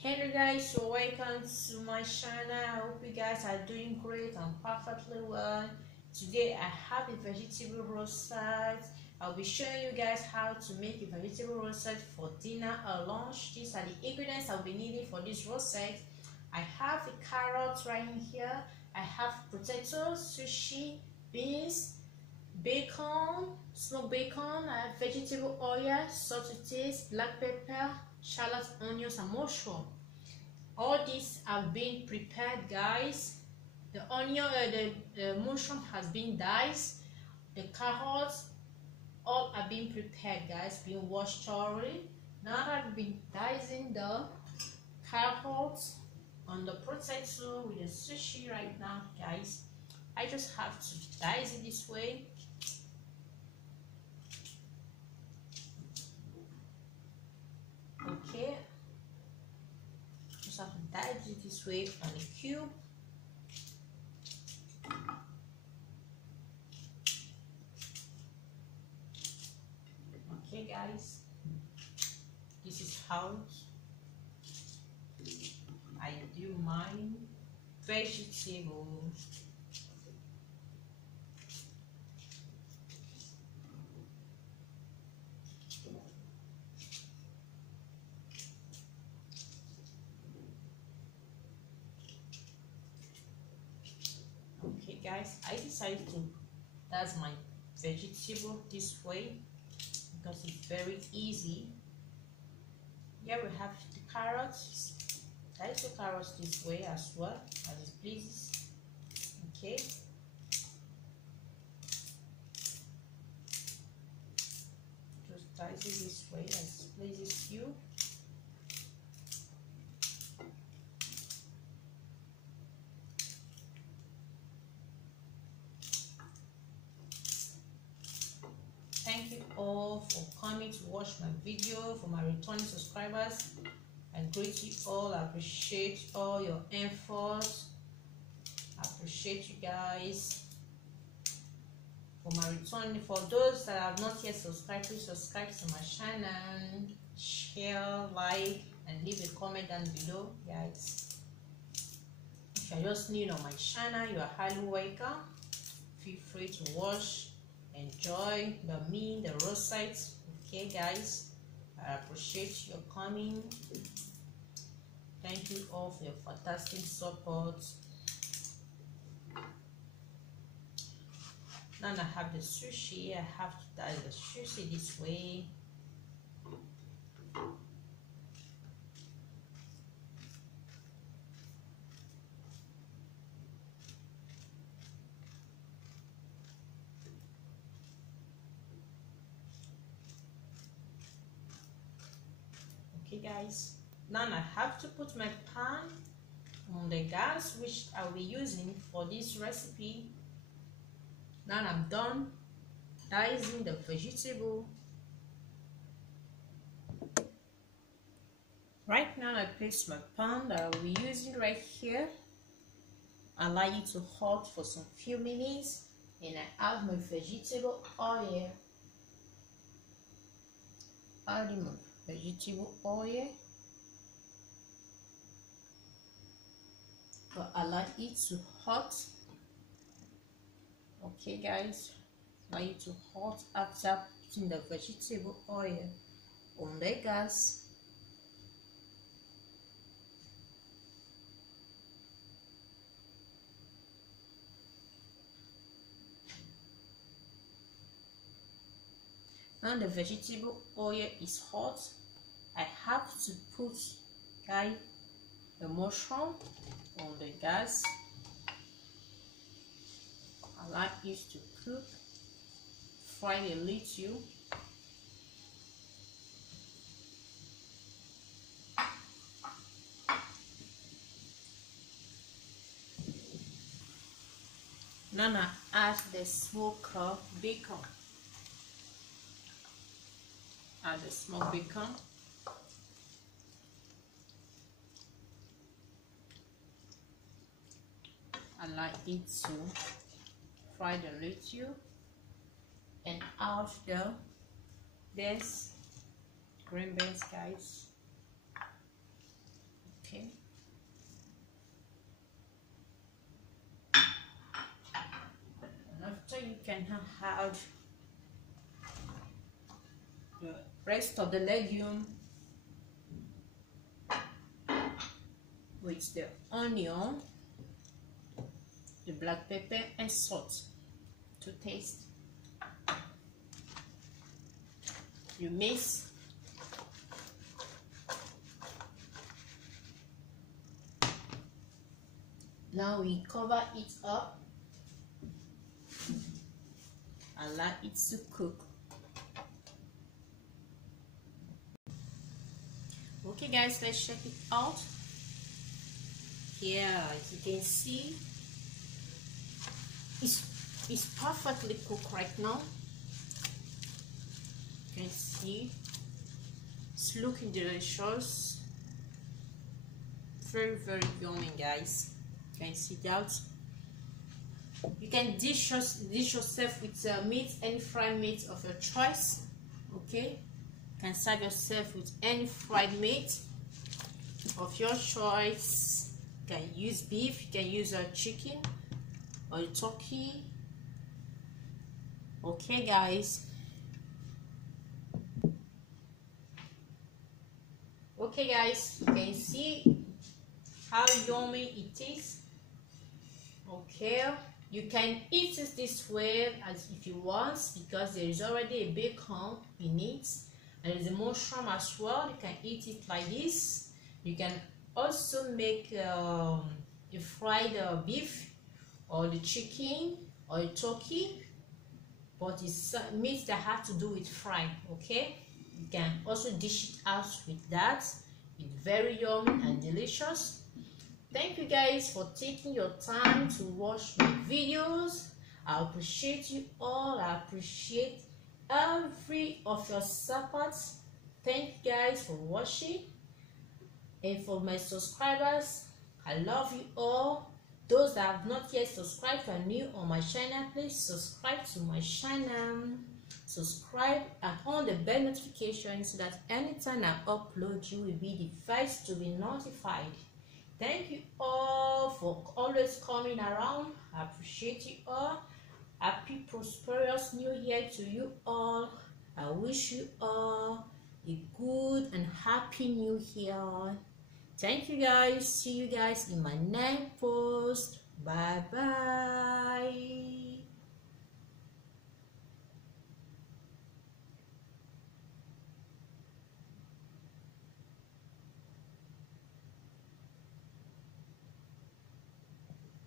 Hello guys, so welcome to my channel. I hope you guys are doing great and perfectly well. Today I have a vegetable roast salad. I'll be showing you guys how to make a vegetable roast salad for dinner or lunch. These are the ingredients I'll be needing for this roast salad. I have the carrots right in here. I have potatoes, sushi, beans, bacon, smoked bacon, I have vegetable oil, salt to taste, black pepper, shallot, onions, and mushroom. All these have been prepared, guys. The onion, the mushroom has been diced. The carrots, all are being prepared, guys, being washed thoroughly. Now that I've been dicing the carrots on the potato with the sushi right now, guys, I just have to dice it this way. Okay, just have to dice it this way on the cube. Okay guys, this is how I do mine vegetable. Okay guys, I decided to that's my vegetable this way because it's very easy. Here we have the carrots. Dice the carrots this way as well as it pleases. Okay, just dice it this way as it pleases you. Thank you all for coming to watch my video. For my returning subscribers, I greet you all. I appreciate all your efforts. I appreciate you guys. For my returning, for those that have not yet subscribed, please subscribe to my channel, share, like, and leave a comment down below, guys. If you're just new on my channel, you are highly welcome. Feel free to watch, enjoy the roast sites. Okay guys, I appreciate your coming. Thank you all for your fantastic support. Now I have the sushi. I have to dice the sushi this way. Okay guys, now I have to put my pan on the gas, which I'll be using for this recipe. Now I'm done dicing the vegetable. Right now I place my pan that I'll be using right here. Allow it to hot for some few minutes, and I have my vegetable oil. Adding my vegetable oil. But allow it to hot. Okay guys, allow it to hot after putting the vegetable oil on the gas. Now the vegetable oil is hot, I have to put, guys, the mushroom on the gas. Allow it to cook, fry a little. Now I add the smoked bacon. Add the smoked bacon. Allow it to fry the little, and after this green beans, guys, add the rest of the legume with the onion, the black pepper and salt to taste. You mix. Now we cover it up. Allow it to cook. Okay guys, let's check it out. Here, as you can see, it's perfectly cooked right now. You can see it's looking delicious. Very yummy, guys. You can see that. You can dish yourself with meat, any fried meat of your choice. Okay, you can serve yourself with any fried meat of your choice. You can use beef, you can use a chicken or a turkey. Okay guys, you can see how yummy it is. Okay, you can eat it this way as if you want, because there is already a bacon in it and there is a mushroom as well. You can eat it like this. You can also make a fried beef or the chicken or a turkey, but it's meat that has to do with fry. Okay, you can also dish it out with that. It's very yummy and delicious. Thank you guys for taking your time to watch my videos. I appreciate you all. I appreciate every of your support. Thank you guys for watching. And for my subscribers, I love you all. Those that have not yet subscribed and are new on my channel, please subscribe to my channel. Subscribe and on the bell notification so that anytime I upload, you will be the first to be notified. Thank you all for always coming around. I appreciate you all. Happy prosperous new year to you all. I wish you all a good and happy new year. Thank you guys. See you guys in my next post. Bye bye.